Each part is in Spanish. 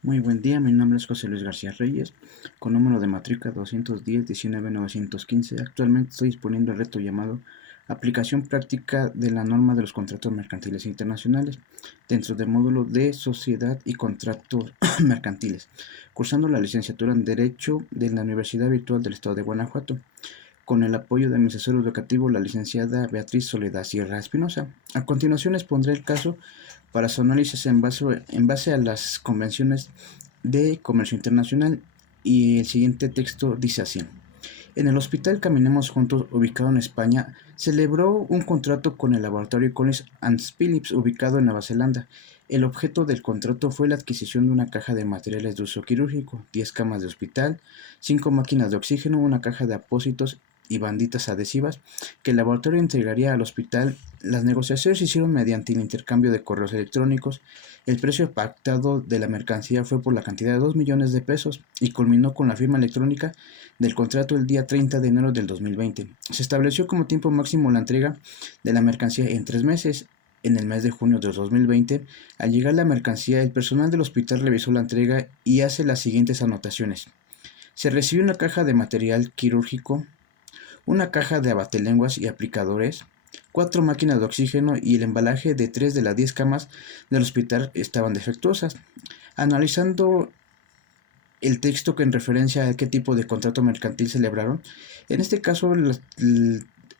Muy buen día, mi nombre es José Luis García Reyes, con número de matrícula 210-19-915. Actualmente estoy disponiendo el reto llamado Aplicación Práctica de la Norma de los Contratos Mercantiles Internacionales dentro del módulo de Sociedad y Contratos Mercantiles, cursando la licenciatura en Derecho de la Universidad Virtual del Estado de Guanajuato, con el apoyo de mi asesor educativo, la licenciada Beatriz Soledad Sierra Espinosa. A continuación expondré el caso para su análisis en base a las convenciones de comercio internacional, y el siguiente texto dice así. En el Hospital Caminemos Juntos, ubicado en España, celebró un contrato con el laboratorio Collins and Phillips, ubicado en Nueva Zelanda. El objeto del contrato fue la adquisición de una caja de materiales de uso quirúrgico, 10 camas de hospital, 5 máquinas de oxígeno, una caja de apósitos y banditas adhesivas que el laboratorio entregaría al hospital. Las negociaciones se hicieron mediante el intercambio de correos electrónicos. El precio pactado de la mercancía fue por la cantidad de 2 millones de pesos y culminó con la firma electrónica del contrato el día 30 de enero del 2020. Se estableció como tiempo máximo la entrega de la mercancía en 3 meses. En el mes de junio de 2020, al llegar la mercancía, el personal del hospital revisó la entrega y hace las siguientes anotaciones. Se recibió una caja de material quirúrgico, una caja de abatelenguas y aplicadores, 4 máquinas de oxígeno, y el embalaje de 3 de las 10 camas del hospital estaban defectuosas. Analizando el texto que en referencia a qué tipo de contrato mercantil celebraron, en este caso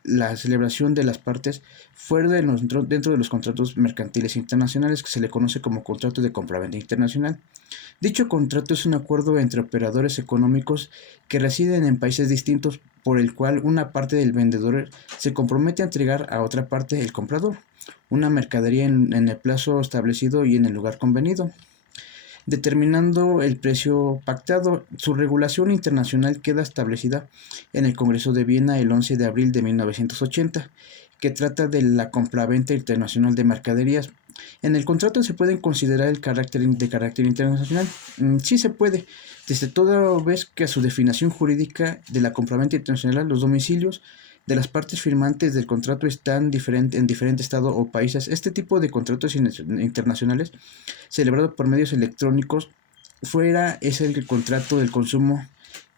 la celebración de las partes fue dentro de los contratos mercantiles internacionales, que se le conoce como contrato de compraventa internacional. Dicho contrato es un acuerdo entre operadores económicos que residen en países distintos, por el cual una parte del vendedor se compromete a entregar a otra parte, el comprador, una mercadería en el plazo establecido y en el lugar convenido, determinando el precio pactado. Su regulación internacional queda establecida en el Congreso de Viena el 11 de abril de 1980, que trata de la compraventa internacional de mercaderías. En el contrato se puede considerar el carácter internacional. Sí se puede, desde toda vez que a su definición jurídica de la compraventa internacional, los domicilios de las partes firmantes del contrato están en diferente estado o países. Este tipo de contratos internacionales, celebrado por medios electrónicos, es el contrato del consumo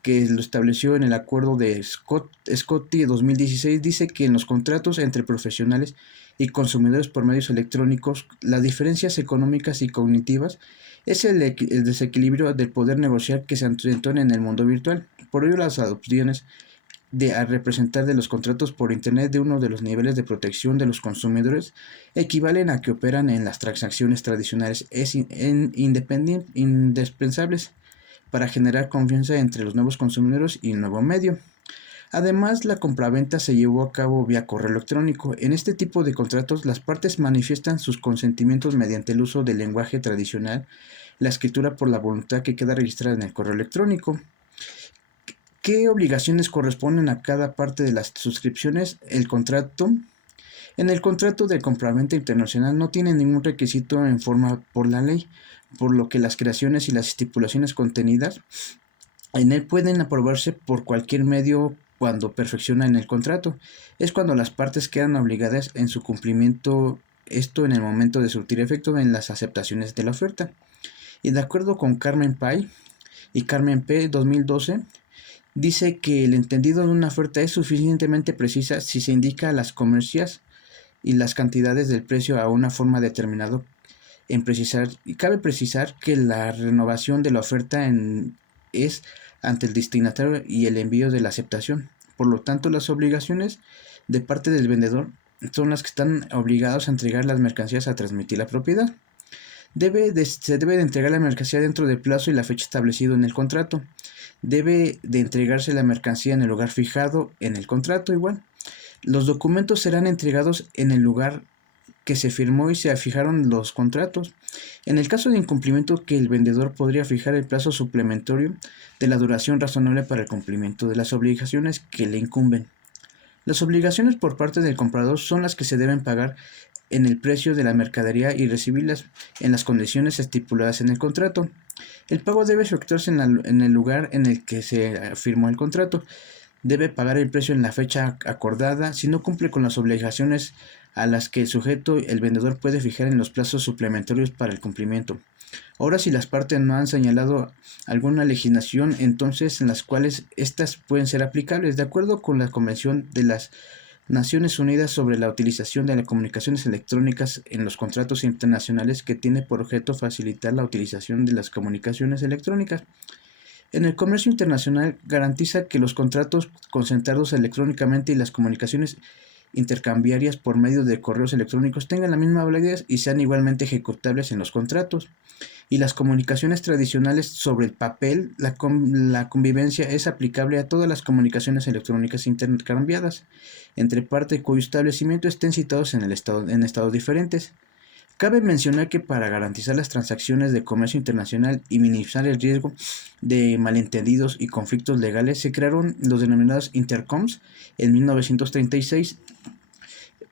que lo estableció en el acuerdo de Scotty 2016. Dice que en los contratos entre profesionales y consumidores por medios electrónicos, las diferencias económicas y cognitivas es el desequilibrio del poder negociar que se entona en el mundo virtual. Por ello, las adopciones a representar de los contratos por Internet de uno de los niveles de protección de los consumidores equivalen a que operan en las transacciones tradicionales indispensables para generar confianza entre los nuevos consumidores y el nuevo medio. Además, la compraventa se llevó a cabo vía correo electrónico. En este tipo de contratos, las partes manifiestan sus consentimientos mediante el uso del lenguaje tradicional, la escritura por la voluntad que queda registrada en el correo electrónico. ¿Qué obligaciones corresponden a cada parte de las suscripciones? El contrato. En el contrato de compraventa internacional no tiene ningún requisito en forma por la ley, por lo que las creaciones y las estipulaciones contenidas en él pueden aprobarse por cualquier medio cuando perfeccionan el contrato. Es cuando las partes quedan obligadas en su cumplimiento, esto en el momento de surtir efecto en las aceptaciones de la oferta. Y de acuerdo con Carmen Pay y Carmen P. 2012, dice que el entendido de una oferta es suficientemente precisa si se indica las comercias y las cantidades del precio a una forma determinada y cabe precisar que la renovación de la oferta es ante el destinatario y el envío de la aceptación. Por lo tanto, las obligaciones de parte del vendedor son las que están obligados a entregar las mercancías a transmitir la propiedad. Se debe de entregar la mercancía dentro del plazo y la fecha establecido en el contrato. Debe de entregarse la mercancía en el lugar fijado en el contrato igual. Los documentos serán entregados en el lugar que se firmó y se fijaron los contratos. En el caso de incumplimiento, que el vendedor podría fijar el plazo suplementario de la duración razonable para el cumplimiento de las obligaciones que le incumben. Las obligaciones por parte del comprador son las que se deben pagar en el precio de la mercadería y recibirlas en las condiciones estipuladas en el contrato. El pago debe efectuarse en el lugar en el que se firmó el contrato. Debe pagar el precio en la fecha acordada. Si no cumple con las obligaciones a las que el vendedor puede fijar en los plazos suplementarios para el cumplimiento. Ahora, si las partes no han señalado alguna legislación, entonces en las cuales éstas pueden ser aplicables, de acuerdo con la Convención de las Naciones Unidas sobre la utilización de las comunicaciones electrónicas en los contratos internacionales, que tiene por objeto facilitar la utilización de las comunicaciones electrónicas. En el comercio internacional garantiza que los contratos concentrados electrónicamente y las comunicaciones intercambiarias por medio de correos electrónicos tengan la misma validez y sean igualmente ejecutables en los contratos. Y las comunicaciones tradicionales sobre el papel, la convivencia es aplicable a todas las comunicaciones electrónicas intercambiadas entre partes cuyo establecimiento estén situados en estados diferentes. Cabe mencionar que para garantizar las transacciones de comercio internacional y minimizar el riesgo de malentendidos y conflictos legales, se crearon los denominados Intercoms en 1936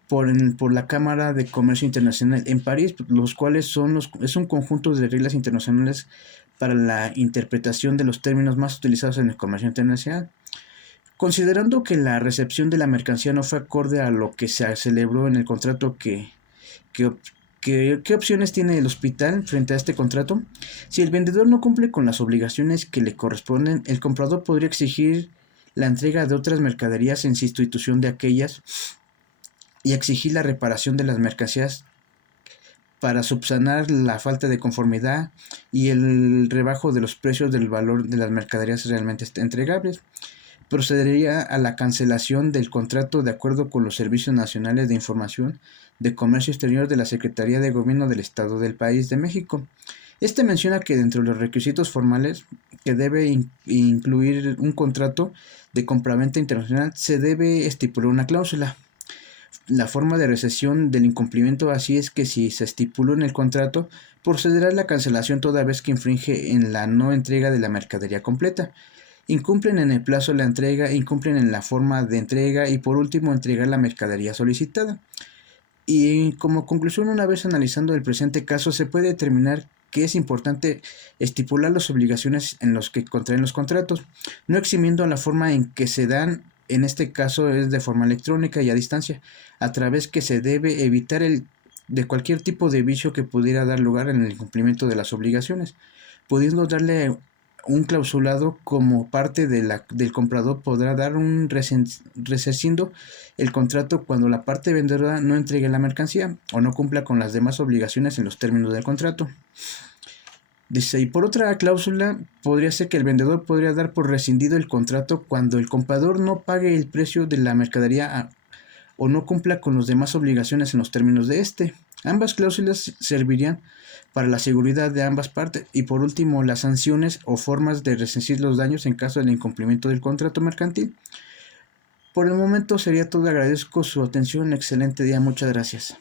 por la Cámara de Comercio Internacional en París, los cuales es un conjunto de reglas internacionales para la interpretación de los términos más utilizados en el comercio internacional. Considerando que la recepción de la mercancía no fue acorde a lo que se celebró en el contrato, ¿qué opciones tiene el hospital frente a este contrato? Si el vendedor no cumple con las obligaciones que le corresponden, el comprador podría exigir la entrega de otras mercaderías en sustitución de aquellas y exigir la reparación de las mercancías para subsanar la falta de conformidad y el rebajo de los precios del valor de las mercaderías realmente entregables. Procedería a la cancelación del contrato de acuerdo con los Servicios Nacionales de Información de Comercio Exterior de la Secretaría de Gobierno del Estado del país de México. Este menciona que dentro de los requisitos formales que debe incluir un contrato de compraventa internacional se debe estipular una cláusula. La forma de recesión del incumplimiento así es que si se estipuló en el contrato, procederá a la cancelación toda vez que infringe en la no entrega de la mercadería completa. Incumplen en el plazo de la entrega, incumplen en la forma de entrega y por último entregar la mercadería solicitada. Y como conclusión, una vez analizando el presente caso, se puede determinar que es importante estipular las obligaciones en los que contraen los contratos, no eximiendo la forma en que se dan. En este caso es de forma electrónica y a distancia, a través que se debe evitar de cualquier tipo de vicio que pudiera dar lugar en el cumplimiento de las obligaciones, pudiendo darle un clausulado como parte del comprador podrá dar un rescindiendo el contrato cuando la parte vendedora no entregue la mercancía o no cumpla con las demás obligaciones en los términos del contrato. Dice, y por otra cláusula, podría ser que el vendedor podría dar por rescindido el contrato cuando el comprador no pague el precio de la mercadería o no cumpla con las demás obligaciones en los términos de este. Ambas cláusulas servirían para la seguridad de ambas partes. Y por último, las sanciones o formas de resarcir los daños en caso del incumplimiento del contrato mercantil. Por el momento sería todo. Agradezco su atención. Excelente día. Muchas gracias.